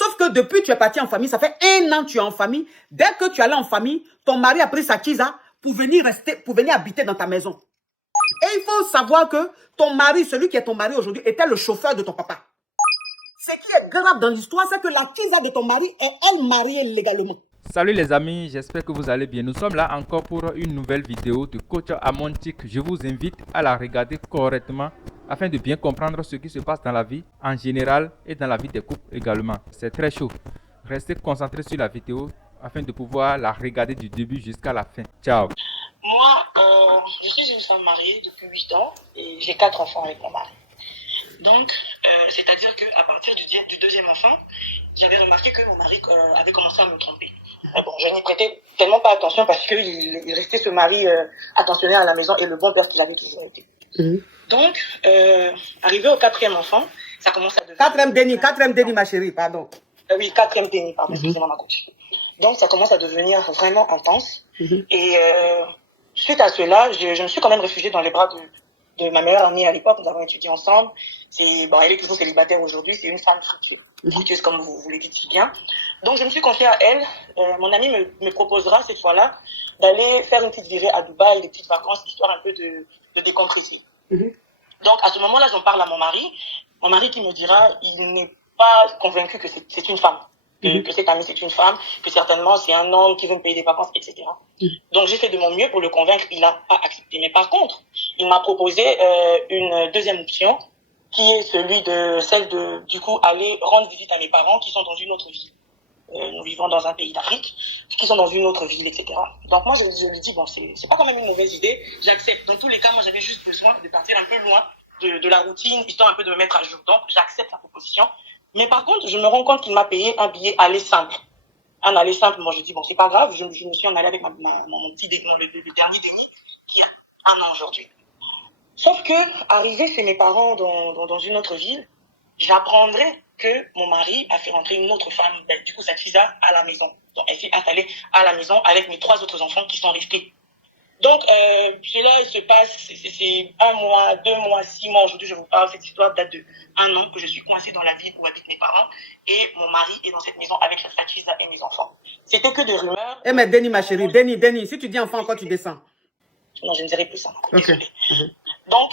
Sauf que depuis que tu es parti en famille, ça fait 1 an que tu es en famille. Dès que tu es allé en famille, ton mari a pris sa tisa pour venir habiter dans ta maison. Et il faut savoir que ton mari, celui qui est ton mari aujourd'hui, était le chauffeur de ton papa. Ce qui est grave dans l'histoire, c'est que la tisa de ton mari est elle mariée légalement. Salut les amis, j'espère que vous allez bien. Nous sommes là encore pour une nouvelle vidéo de Coach Amontic. Je vous invite à la regarder correctement afin de bien comprendre ce qui se passe dans la vie en général et dans la vie des couples également. C'est très chaud. Restez concentrés sur la vidéo afin de pouvoir la regarder du début jusqu'à la fin. Ciao. Moi, je suis une femme mariée depuis 8 ans et j'ai 4 enfants avec mon mari. Donc, c'est-à-dire qu'à partir du deuxième enfant, j'avais remarqué que mon mari avait commencé à me tromper. Bon, je n'y prêtais tellement pas attention parce qu'il restait ce mari attentionnaire à la maison et le bon père qu'il avait toujours été. Donc, arrivé au 4e enfant, ça commence à devenir... 4e déni, ma chérie, pardon. Oui, 4e déni, pardon, excusez-moi ma coach. Donc, ça commence à devenir vraiment intense. Et suite à cela, je me suis quand même réfugiée dans les bras de ma meilleure amie à l'époque. Nous avons étudié ensemble. Elle est toujours célibataire aujourd'hui. C'est une femme fructueuse, comme vous le dites si bien. Donc, je me suis confiée à elle. Mon amie me proposera cette fois-là d'aller faire une petite virée à Dubaï, des petites vacances, histoire un peu de décompresser. Donc, à ce moment-là, j'en parle à mon mari. Mon mari qui me dira, il n'est pas convaincu que c'est une femme. Que cette amie c'est une femme, que certainement c'est un homme qui veut me payer des vacances, etc. Donc j'ai fait de mon mieux pour le convaincre, il n'a pas accepté. Mais par contre, il m'a proposé une deuxième option, qui est celle de du coup aller rendre visite à mes parents qui sont dans une autre ville. Nous vivons dans un pays d'Afrique, qui sont dans une autre ville, etc. Donc moi je lui dis bon c'est pas quand même une mauvaise idée, j'accepte. Dans tous les cas, moi j'avais juste besoin de partir un peu loin de la routine, histoire un peu de me mettre à jour. Donc j'accepte la proposition. Mais par contre, je me rends compte qu'il m'a payé un billet aller simple. Un aller simple, moi je dis, bon, c'est pas grave, je me suis en allé avec mon petit le dernier déni, qui a 1 an aujourd'hui. Sauf que, arrivé chez mes parents dans une autre ville, j'apprendrai que mon mari a fait rentrer une autre femme, du coup, sa tisa, à la maison. Donc, elle s'est installée à la maison avec mes 3 autres enfants qui sont restés. Donc, cela se passe, c'est 1 mois, 2 mois, 6 mois. Aujourd'hui, je vous parle, cette histoire date de 1 an que je suis coincée dans la ville où habitent mes parents et mon mari est dans cette maison avec sa fille et mes enfants. C'était que des rumeurs. Eh mais Denis, ma chérie, Denis, si tu dis enfant encore, tu descends. Non, je ne dirai plus ça. Okay. Donc,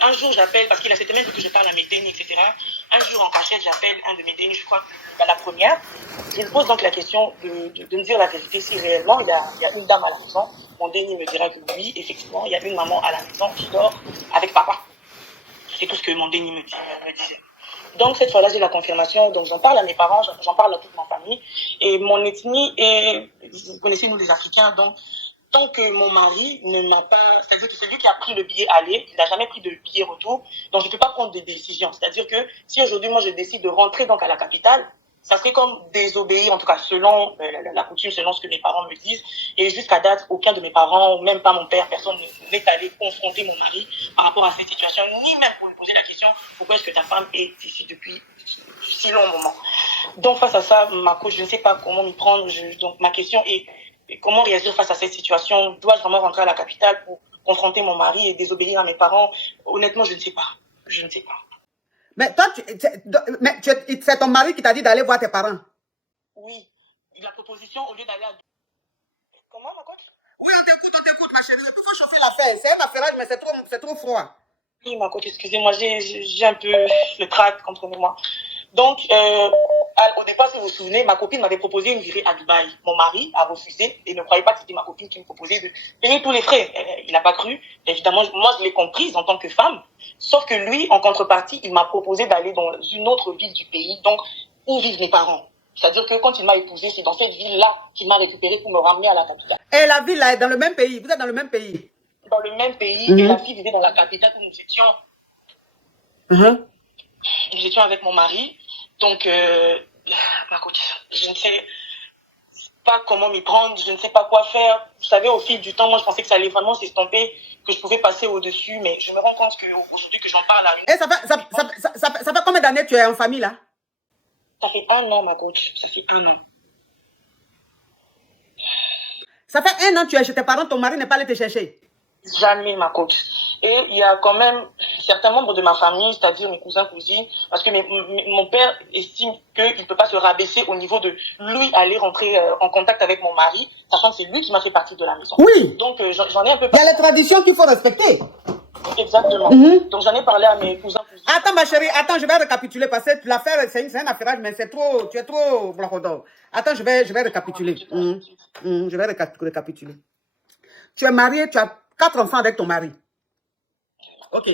un jour, j'appelle, parce qu'il a cette même que je parle à mes dénis, etc. Un jour, en cachette, j'appelle un de mes dénis, je crois que la première. Je lui pose donc la question de me dire la vérité, si réellement il y a une dame à la maison. Mon déni me dira que oui, effectivement, il y a une maman à la maison qui dort avec papa. C'est tout ce que mon déni me disait. Donc, cette fois-là, j'ai la confirmation. Donc, j'en parle à mes parents, j'en parle à toute ma famille. Et mon ethnie est, vous connaissez, nous les Africains, donc, tant que mon mari ne m'a pas... C'est-à-dire que c'est lui qui a pris le billet aller, il n'a jamais pris de billet retour, donc je ne peux pas prendre des décisions. C'est-à-dire que si aujourd'hui, moi, je décide de rentrer donc à la capitale, ça serait comme désobéir, en tout cas selon la coutume, selon ce que mes parents me disent. Et jusqu'à date, aucun de mes parents, même pas mon père, personne n'est allé confronter mon mari par rapport à cette situation, ni même pour lui poser la question, pourquoi est-ce que ta femme est ici depuis si long moment. Donc face à ça, ma coach, je ne sais pas comment m'y prendre. Donc ma question est... Et comment réagir face à cette situation? Dois-je vraiment rentrer à la capitale pour confronter mon mari et désobéir à mes parents? Honnêtement, je ne sais pas. Je ne sais pas. Mais toi, c'est ton mari qui t'a dit d'aller voir tes parents? Oui. La proposition, au lieu d'aller à... Comment, ma coach? Oui, on t'écoute, ma chérie. Il faut chauffer l'affaire. C'est un affairage, mais c'est trop froid. Oui, ma coach, excusez-moi, j'ai un peu le trac, comprenez-moi. Donc, au départ, si vous vous souvenez, ma copine m'avait proposé une virée à Dubaï. Mon mari a refusé et ne croyait pas que c'était ma copine qui me proposait de payer tous les frais. Il n'a pas cru. Évidemment, moi, je l'ai comprise en tant que femme. Sauf que lui, en contrepartie, il m'a proposé d'aller dans une autre ville du pays, donc où vivent mes parents. C'est-à-dire que quand il m'a épousée, c'est dans cette ville-là qu'il m'a récupérée pour me ramener à la capitale. Et la ville là est dans le même pays. Vous êtes dans le même pays? Dans le même pays, et la fille vivait dans la capitale où nous étions. Nous étions avec mon mari. Donc, ma coach, je ne sais pas comment m'y prendre, je ne sais pas quoi faire. Vous savez, au fil du temps, moi, je pensais que ça allait vraiment s'estomper, que je pouvais passer au-dessus, mais je me rends compte qu'aujourd'hui que j'en parle à une... Et ça fait combien d'années que tu es en famille, là? Ça fait 1 an, ma coach. Ça fait 1 an. Ça fait 1 an que tu es chez tes parents, ton mari n'est pas allé te chercher? Jamais, ma coach. Et il y a quand même certains membres de ma famille, c'est-à-dire mes cousins, cousines, parce que mon père estime qu'il ne peut pas se rabaisser au niveau de lui aller rentrer en contact avec mon mari, sachant que c'est lui qui m'a fait partie de la maison. Oui. Donc j'en ai un peu Il y a les traditions qu'il faut respecter. Exactement. Donc j'en ai parlé à mes cousins, cousines. Attends ma chérie, attends, je vais récapituler parce que l'affaire, c'est un affairage, mais c'est trop, tu es trop blagodor. Attends, je vais récapituler. Je vais récapituler. Tu es marié, tu as 4 enfants avec ton mari. Ok.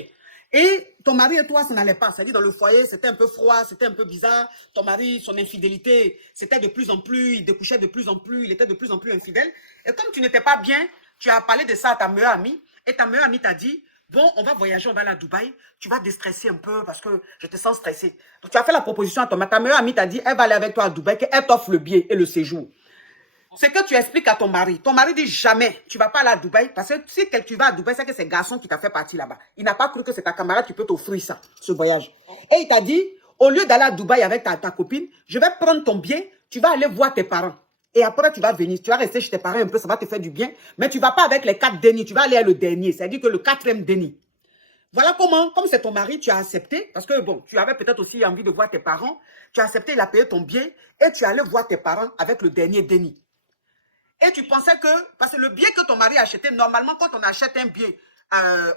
Et ton mari et toi, ça n'allait pas. C'est-à-dire dans le foyer, c'était un peu froid, c'était un peu bizarre. Ton mari, son infidélité, c'était de plus en plus, il découchait de plus en plus, il était de plus en plus infidèle. Et comme tu n'étais pas bien, tu as parlé de ça à ta meilleure amie. Et ta meilleure amie t'a dit, bon, on va voyager, on va aller à Dubaï. Tu vas déstresser un peu parce que je te sens stressé. Donc tu as fait la proposition à ton mari. Ta meilleure amie t'a dit, elle va aller avec toi à Dubaï, qu'elle t'offre le billet et le séjour. C'est que tu expliques à ton mari. Ton mari dit jamais, tu ne vas pas aller à Dubaï. Parce que si tu vas à Dubaï, c'est que c'est garçon qui t'a fait partir là-bas. Il n'a pas cru que c'est ta camarade qui peut t'offrir ça, ce voyage. Et il t'a dit, au lieu d'aller à Dubaï avec ta copine, je vais prendre ton billet, tu vas aller voir tes parents. Et après, tu vas venir, tu vas rester chez tes parents un peu, ça va te faire du bien. Mais tu ne vas pas avec les 4 dénis, tu vas aller à le dernier. C'est-à-dire que le 4e déni. Voilà comment, comme c'est ton mari, tu as accepté. Parce que bon, tu avais peut-être aussi envie de voir tes parents. Tu as accepté, il a payé ton billet. Et tu allais voir tes parents avec le dernier déni. Et tu pensais que, parce que le billet que ton mari a acheté, normalement, quand on achète un billet,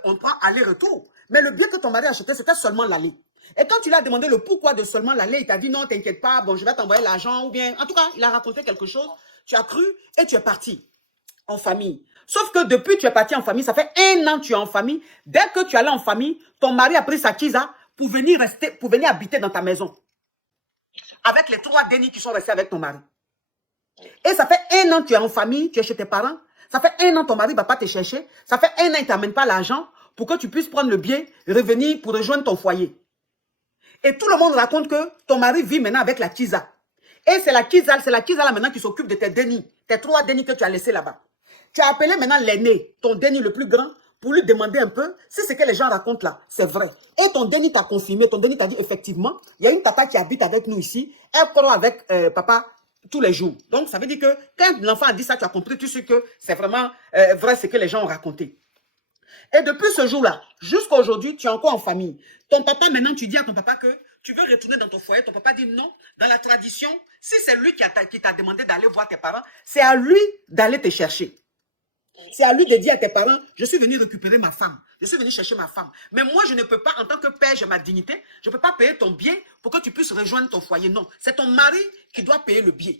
on prend aller-retour. Mais le billet que ton mari a acheté, c'était seulement l'aller. Et quand tu lui as demandé le pourquoi de seulement l'aller, il t'a dit non, t'inquiète pas, bon, je vais t'envoyer l'argent, ou bien, en tout cas, il a raconté quelque chose, tu as cru et tu es parti en famille. Sauf que depuis que tu es parti en famille, ça fait 1 an que tu es en famille. Dès que tu es allé en famille, ton mari a pris sa kisa pour venir habiter dans ta maison. Avec les 3 dénis qui sont restés avec ton mari. Et ça fait 1 an que tu es en famille, tu es chez tes parents. Ça fait 1 an que ton mari ne va pas te chercher. Ça fait 1 an qu'il ne t'amène pas l'argent pour que tu puisses prendre le billet, revenir pour rejoindre ton foyer. Et tout le monde raconte que ton mari vit maintenant avec la Kiza. Et c'est la Kiza là maintenant qui s'occupe de tes dénis. Tes 3 dénis que tu as laissés là-bas. Tu as appelé maintenant l'aîné, ton déni le plus grand, pour lui demander un peu si ce que les gens racontent là, c'est vrai. Et ton déni t'a confirmé, ton déni t'a dit effectivement, il y a une tata qui habite avec nous ici, elle croit avec papa tous les jours. Donc, ça veut dire que quand l'enfant a dit ça, tu as compris, tu sais que c'est vraiment vrai ce que les gens ont raconté. Et depuis ce jour-là, jusqu'à aujourd'hui, tu es encore en famille. Ton papa, maintenant, tu dis à ton papa que tu veux retourner dans ton foyer. Ton papa dit non. Dans la tradition, si c'est lui qui t'a demandé d'aller voir tes parents, c'est à lui d'aller te chercher. C'est à lui de dire à tes parents, je suis venu récupérer ma femme. Je suis venu chercher ma femme. Mais moi, je ne peux pas, en tant que père, j'ai ma dignité. Je ne peux pas payer ton billet pour que tu puisses rejoindre ton foyer. Non, c'est ton mari qui doit payer le billet.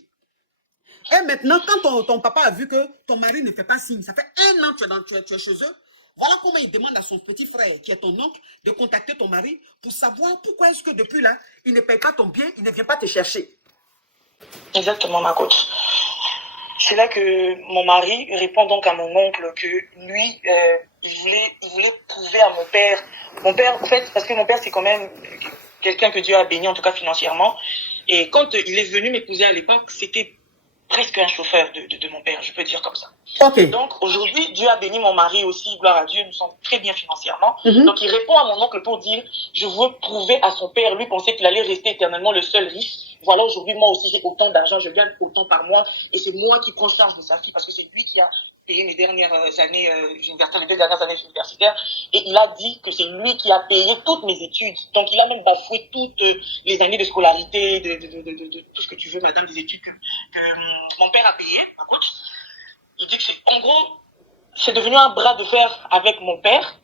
Et maintenant, quand ton papa a vu que ton mari ne fait pas signe, ça fait 1 an que tu es chez eux, voilà comment il demande à son petit frère, qui est ton oncle, de contacter ton mari pour savoir pourquoi est-ce que depuis là, il ne paye pas ton billet, il ne vient pas te chercher. Exactement, ma coach. C'est là que mon mari répond donc à mon oncle que lui, il voulait prouver à mon père. Mon père, en fait, parce que mon père, c'est quand même quelqu'un que Dieu a béni, en tout cas financièrement. Et quand il est venu m'épouser à l'époque, c'était presque un chauffeur de mon père, je peux dire comme ça. Okay. Donc aujourd'hui, Dieu a béni mon mari aussi, gloire à Dieu, nous sommes très bien financièrement. Donc il répond à mon oncle pour dire, je veux prouver à son père, lui pensait qu'il allait rester éternellement le seul riche. Voilà, aujourd'hui, moi aussi j'ai autant d'argent, je gagne autant par mois, et c'est moi qui prends charge de sa fille, parce que c'est lui qui a payé mes dernières années universitaires, les 2 dernières années universitaires, et il a dit que c'est lui qui a payé toutes mes études. Donc il a même bafoué toutes les années de scolarité, de tout ce que tu veux, madame, des études que mon père a payé. Il dit que c'est, en gros, c'est devenu un bras de fer avec mon père.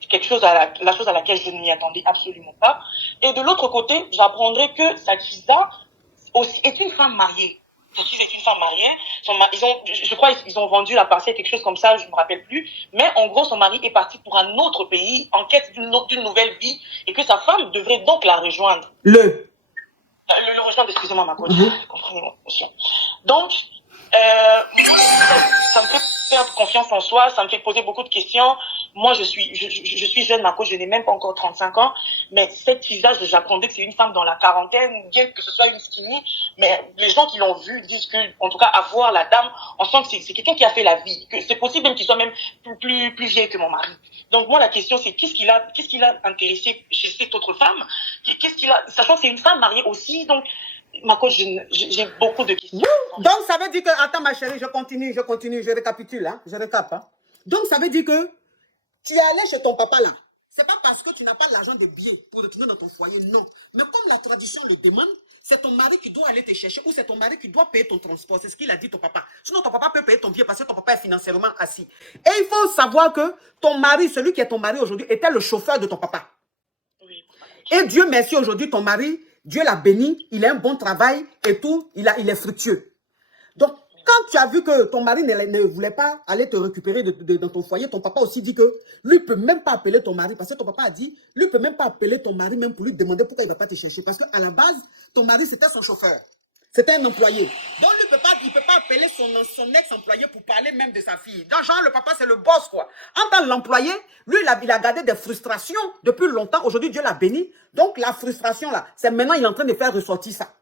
C'est quelque chose la chose à laquelle je ne m'y attendais absolument pas. Et de l'autre côté, j'apprendrai que Sakiza aussi est une femme mariée. Sakiza est une femme mariée. Je crois qu'ils ont vendu la parcelle, quelque chose comme ça, je ne me rappelle plus. Mais en gros, son mari est parti pour un autre pays en quête d'une nouvelle vie et que sa femme devrait donc la rejoindre. Le rejoindre, excusez-moi ma coach. Comprenez-moi aussi. Donc, ça me fait perdre confiance en soi, ça me fait poser beaucoup de questions. Moi, je suis jeune, ma coach, je n'ai même pas encore 35 ans, mais cette visage, j'apprenais que c'est une femme dans la quarantaine, bien que ce soit une skinny, mais les gens qui l'ont vue disent que, en tout cas, à voir la dame, on sent que c'est quelqu'un qui a fait la vie, que c'est possible même qu'il soit même plus vieille que mon mari. Donc moi, la question, c'est qu'est-ce qui l'a intéressé chez cette autre femme? Sachant que c'est une femme mariée aussi, donc ma coach, j'ai beaucoup de questions. Donc, ça veut dire que... Attends, ma chérie, je continue, je récapitule, hein, je récap. Hein. Donc, ça veut dire que Tu es allé chez ton papa là. C'est pas parce que tu n'as pas l'argent de billets pour retourner dans ton foyer, non. Mais comme la tradition le demande, c'est ton mari qui doit aller te chercher ou c'est ton mari qui doit payer ton transport. C'est ce qu'il a dit ton papa. Sinon, ton papa peut payer ton billet parce que ton papa est financièrement assis. Et il faut savoir que ton mari, celui qui est ton mari aujourd'hui, était le chauffeur de ton papa. Oui. Et Dieu merci aujourd'hui, ton mari, Dieu l'a béni, il a un bon travail et tout, il est fructueux. Donc, quand tu as vu que ton mari ne voulait pas aller te récupérer dans ton foyer, ton papa aussi dit que lui ne peut même pas appeler ton mari. Parce que ton papa a dit, lui ne peut même pas appeler ton mari même pour lui demander pourquoi il ne va pas te chercher. Parce qu'à la base, ton mari, c'était son chauffeur. C'était un employé. Donc, lui, il ne peut pas appeler son ex-employé pour parler même de sa fille. Dans genre, le papa, c'est le boss, quoi. En tant que l'employé, lui, il a gardé des frustrations depuis longtemps. Aujourd'hui, Dieu l'a béni. Donc, la frustration, là, c'est maintenant, il est en train de faire ressortir ça.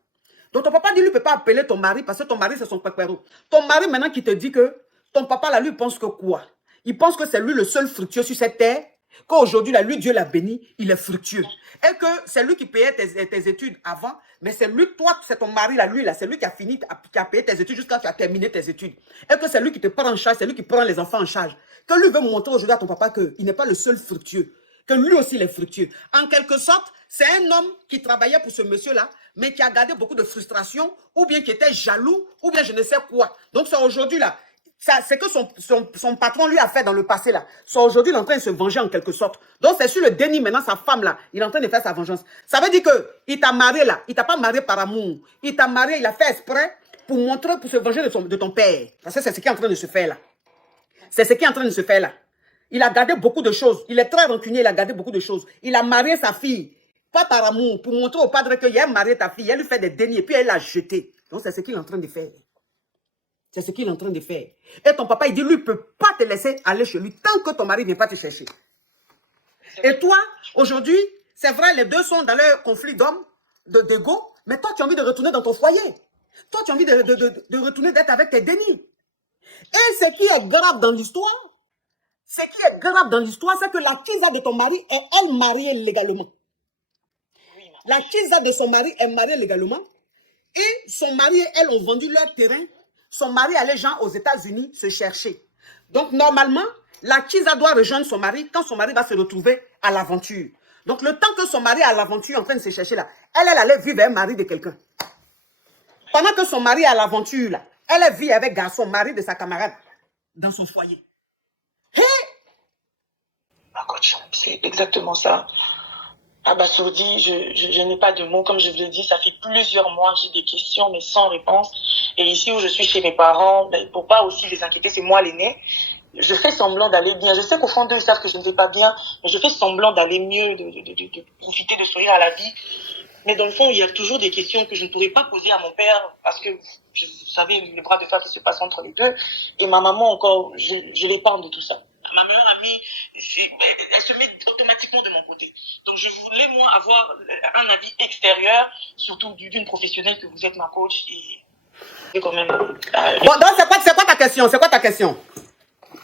Donc, ton papa dit, lui, ne peut pas appeler ton mari parce que ton mari, c'est son pépéro. Ton mari, maintenant, qui te dit que ton papa, là, lui, pense que quoi? Il pense que c'est lui le seul fructueux sur cette terre. Qu'aujourd'hui, là, lui, Dieu l'a béni, il est fructueux. Et que c'est lui qui payait tes études avant, mais c'est lui, toi, c'est ton mari, là, lui, là, c'est lui qui a fini, qui a payé tes études jusqu'à ce que tu as terminé tes études. Et que c'est lui qui te prend en charge, c'est lui qui prend les enfants en charge. Que lui veut montrer aujourd'hui à ton papa qu'il n'est pas le seul fructueux, que lui aussi, il est fructueux. En quelque sorte, c'est un homme qui travaillait pour ce monsieur-là, mais qui a gardé beaucoup de frustration, ou bien qui était jaloux, ou bien je ne sais quoi. Donc, c'est aujourd'hui, là, c'est que son patron lui a fait dans le passé, là. C'est aujourd'hui, il est en train de se venger en quelque sorte. Donc, c'est sur le déni, maintenant, sa femme, là, il est en train de faire sa vengeance. Ça veut dire qu'il t'a marié, là. Il t'a pas marié par amour. Il t'a marié, il a fait exprès pour montrer, pour se venger de ton père. Parce que c'est ce qui est en train de se faire, là. C'est ce qui est en train de se faire, là. Il a gardé beaucoup de choses. Il est très rancunier, il a gardé beaucoup de choses. Il a marié sa fille. Pas par amour, pour montrer au padre qu'il a marié ta fille, elle lui fait des dénis et puis elle l'a jeté. Donc c'est ce qu'il est en train de faire. C'est ce qu'il est en train de faire. Et ton papa, il dit, lui, il ne peut pas te laisser aller chez lui tant que ton mari ne vient pas te chercher. Et toi, aujourd'hui, c'est vrai, les deux sont dans leur conflit d'hommes, d'ego, mais toi, tu as envie de retourner dans ton foyer. Toi, tu as envie de retourner d'être avec tes dénis. Et ce qui est grave dans l'histoire, c'est que la tisa de ton mari est, elle, mariée légalement. La tisa de son mari est mariée légalement. Et son mari et elle ont vendu leur terrain. Son mari allait genre aux États-Unis se chercher. Donc, normalement, la tisa doit rejoindre son mari quand son mari va se retrouver à l'aventure. Donc, le temps que son mari est à l'aventure en train de se chercher là, elle allait vivre avec un mari de quelqu'un. Pendant que son mari est à l'aventure là, elle vit avec son mari de sa camarade dans son foyer. Ma coach, c'est exactement ça. Abasourdi, je n'ai pas de mots. Comme je vous l'ai dit, ça fait plusieurs mois, j'ai des questions, mais sans réponse. Et ici où je suis chez mes parents, pour pas aussi les inquiéter, c'est moi l'aîné. Je fais semblant d'aller bien. Je sais qu'au fond d'eux, ils savent que je ne vais pas bien, mais je fais semblant d'aller mieux, de profiter, de sourire à la vie. Mais dans le fond, il y a toujours des questions que je ne pourrais pas poser à mon père parce que, vous savez, les bras de fer qui se passent entre les deux. Et ma maman encore, je l'épargne de tout ça. Ma meilleure amie, elle se met automatiquement de mon côté. Donc, je voulais, moi, avoir un avis extérieur, surtout d'une professionnelle que vous êtes ma coach. Et quand même... Bon, donc, c'est quoi ta question? C'est quoi ta question?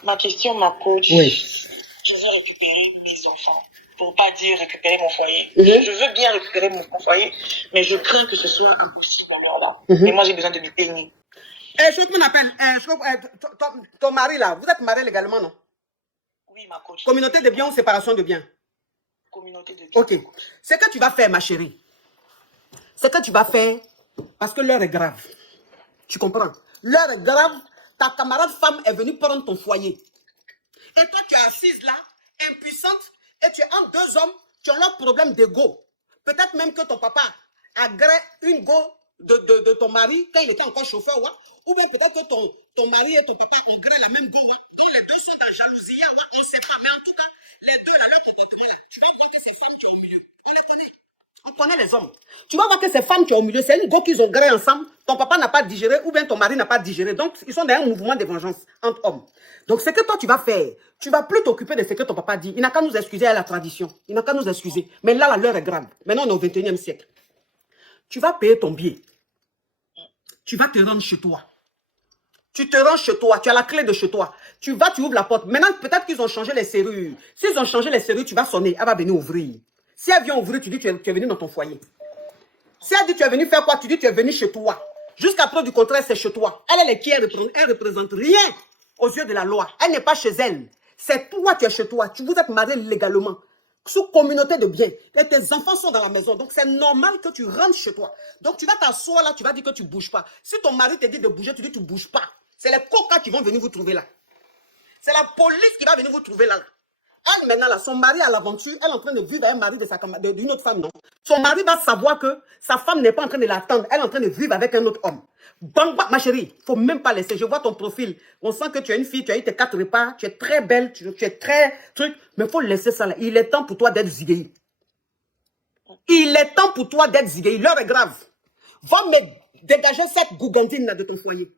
Ma question, ma coach, oui. Je veux récupérer mes enfants. Pour pas dire récupérer mon foyer. Je veux bien récupérer mon foyer, mais je crains que ce soit impossible à l'heure là. Et moi, j'ai besoin de me bénir. Ton mari là, vous êtes marié légalement, non? Oui, ma coach. Communauté de biens ou séparation de biens? Communauté de biens. Ok. Ce que tu vas faire, ma chérie, ce que tu vas faire, parce que l'heure est grave. Tu comprends? L'heure est grave. Ta camarade femme est venue prendre ton foyer. Et toi, tu es assise là, impuissante, et tu es entre deux hommes qui ont leur problème d'ego. Peut-être même que ton papa a gré une go de ton mari quand il était encore chauffeur, ou bien peut-être que ton mari et ton papa ont gré la même go. Donc les deux sont en jalousie, on ne sait pas. Mais en tout cas, les deux, là, leur comportement, là, tu vas voir que ces femmes qui sont au milieu, on les connaît. On connaît les hommes. Tu vas voir que ces femmes qui sont au milieu, c'est une go qu'ils ont gré ensemble. Ton papa n'a pas digéré ou bien ton mari n'a pas digéré. Donc, ils sont dans un mouvement de vengeance entre hommes. Donc, ce que toi, tu vas faire, tu vas plus t'occuper de ce que ton papa dit. Il n'a qu'à nous excuser à la tradition. Il n'a qu'à nous excuser. Mais là, l'heure est grave. Maintenant, on est au 21e siècle. Tu vas payer ton billet. Tu vas te rendre chez toi. Tu te rends chez toi. Tu as la clé de chez toi. Tu ouvres la porte. Maintenant, peut-être qu'ils ont changé les serrures. S'ils ont changé les serrures, tu vas sonner. Elle va venir ouvrir. Si elle vient ouvrir, tu dis que tu es venu dans ton foyer. Si elle dit tu es venu faire quoi, tu dis tu es venu chez toi. Jusqu'à preuve du contraire, c'est chez toi. Elle est qui elle représente rien aux yeux de la loi. Elle n'est pas chez elle. C'est toi, tu es chez toi. Vous êtes marié légalement. Sous communauté de biens. Et tes enfants sont dans la maison. Donc, c'est normal que tu rentres chez toi. Donc, tu vas t'asseoir là, tu vas dire que tu ne bouges pas. Si ton mari te dit de bouger, tu dis que tu ne bouges pas. C'est les cocas qui vont venir vous trouver là. C'est la police qui va venir vous trouver là. Elle, maintenant, là, son mari à l'aventure, elle est en train de vivre avec un mari d'une autre femme, non? Son mari va savoir que sa femme n'est pas en train de l'attendre. Elle est en train de vivre avec un autre homme. Bang, ma chérie, il ne faut même pas laisser. Je vois ton profil. On sent que tu es une fille, tu as eu tes 4 repas, tu es très belle, tu es très truc. Mais il faut laisser ça là. Il est temps pour toi d'être zigueï. Il est temps pour toi d'être zigueï. L'heure est grave. Va me dégager cette gougandine là de ton foyer.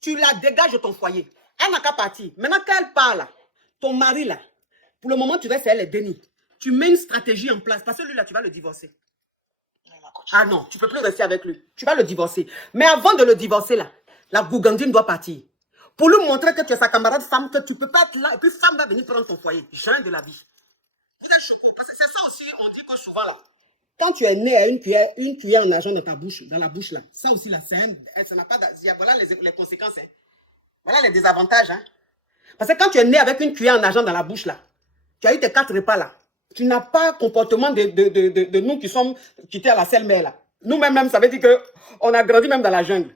Tu la dégages de ton foyer. Elle n'a qu'à partir. Maintenant qu'elle part là, ton mari là, pour le moment tu restes elle les dénis. Tu mets une stratégie en place parce que lui là, tu vas le divorcer. Ah non, tu ne peux plus rester avec lui. Tu vas le divorcer. Mais avant de le divorcer là, la gougandine doit partir. Pour lui montrer que tu es sa camarade femme, que tu ne peux pas être là et puis femme va venir prendre ton foyer. Jeune de la vie. Vous êtes choqués. Parce que c'est ça aussi, on dit que souvent là. Quand tu es né à une cuillère en argent dans ta bouche, dans la bouche là, ça aussi là, ça n'a pas voilà les conséquences. Hein. Voilà les désavantages. Hein. Parce que quand tu es né avec une cuillère en argent dans la bouche là, tu as eu tes 4 repas là. Tu n'as pas comportement de nous qui étaient à la selle mère là. Nous-mêmes, ça veut dire qu'on a grandi même dans la jungle.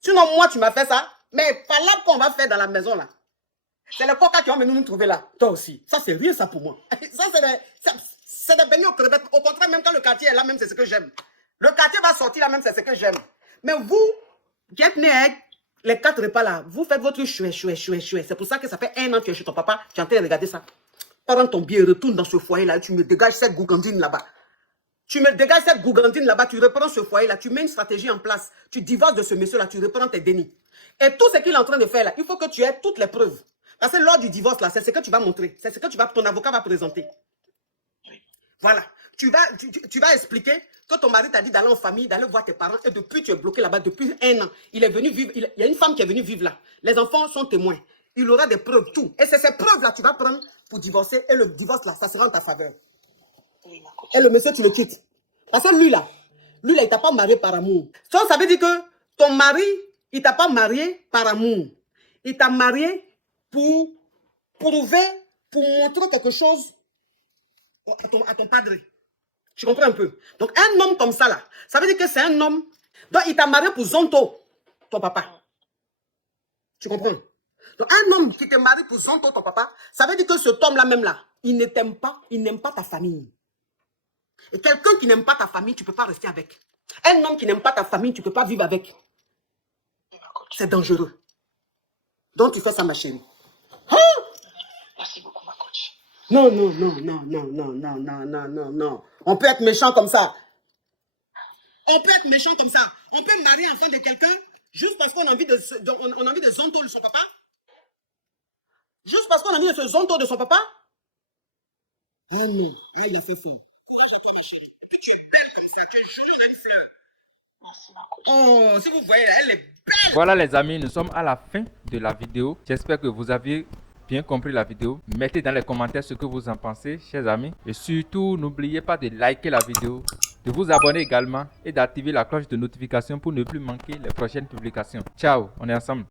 Sinon, moi, tu m'as fait ça, mais pas là qu'on va faire dans la maison là. C'est le coca qui va venir nous trouver là. Toi aussi. Ça, c'est rien ça pour moi. Ça, c'est des beignets aux crevettes. Au contraire, même quand le quartier est là, même c'est ce que j'aime. Le quartier va sortir là, même c'est ce que j'aime. Mais vous, qui êtes nés avec les 4 repas là, vous faites votre chouet. C'est pour ça que ça fait 1 an que tu es chez ton papa, tu es en train de regarder ça. Prends ton billet, retourne dans ce foyer là, tu me dégages cette gougandine là-bas. Tu me dégages cette gougandine là-bas, tu reprends ce foyer là, tu mets une stratégie en place, tu divorces de ce monsieur là, tu reprends tes dénis. Et tout ce qu'il est en train de faire là, il faut que tu aies toutes les preuves. Parce que lors du divorce là, c'est ce que tu vas montrer, c'est ce que ton avocat va présenter. Voilà. Tu vas expliquer que ton mari t'a dit d'aller en famille, d'aller voir tes parents et depuis tu es bloqué là-bas depuis 1 an. Il est venu vivre, il y a une femme qui est venue vivre là. Les enfants sont témoins. Il aura des preuves, tout. Et c'est ces preuves-là que tu vas prendre pour divorcer. Et le divorce, là, ça sera en ta faveur. Oui, et le monsieur, tu le quittes. Parce que lui, là, il t'a pas marié par amour. Ça veut dire que ton mari, il t'a pas marié par amour. Il t'a marié pour prouver, pour montrer quelque chose à ton padre. Tu comprends un peu? Donc, un homme comme ça, là, ça veut dire que c'est un homme. Donc, il t'a marié pour Zonto, ton papa. Tu comprends? Donc, un homme qui te marie pour Zonto, ton papa, ça veut dire que cet homme-là même là, il ne t'aime pas, il n'aime pas ta famille. Et quelqu'un qui n'aime pas ta famille, tu ne peux pas rester avec. Un homme qui n'aime pas ta famille, tu ne peux pas vivre avec. C'est dangereux. Donc, tu fais ça, ma chérie. Hein? Merci beaucoup, ma coach. Non. On peut être méchant comme ça. On peut être méchant comme ça. On peut marier enfant de quelqu'un juste parce qu'on a envie de Zonto de son papa. Juste parce qu'on a envie de se Zonto de son papa. Oh non, il a fait fort. Courage à toi, ma chérie. Que tu es belle comme ça, tu es jolie, on a une fleur. Merci, ma coach. Oh, si vous voyez, elle est belle. Voilà les amis, nous sommes à la fin de la vidéo. J'espère que vous avez bien compris la vidéo. Mettez dans les commentaires ce que vous en pensez, chers amis. Et surtout, n'oubliez pas de liker la vidéo, de vous abonner également et d'activer la cloche de notification pour ne plus manquer les prochaines publications. Ciao, on est ensemble.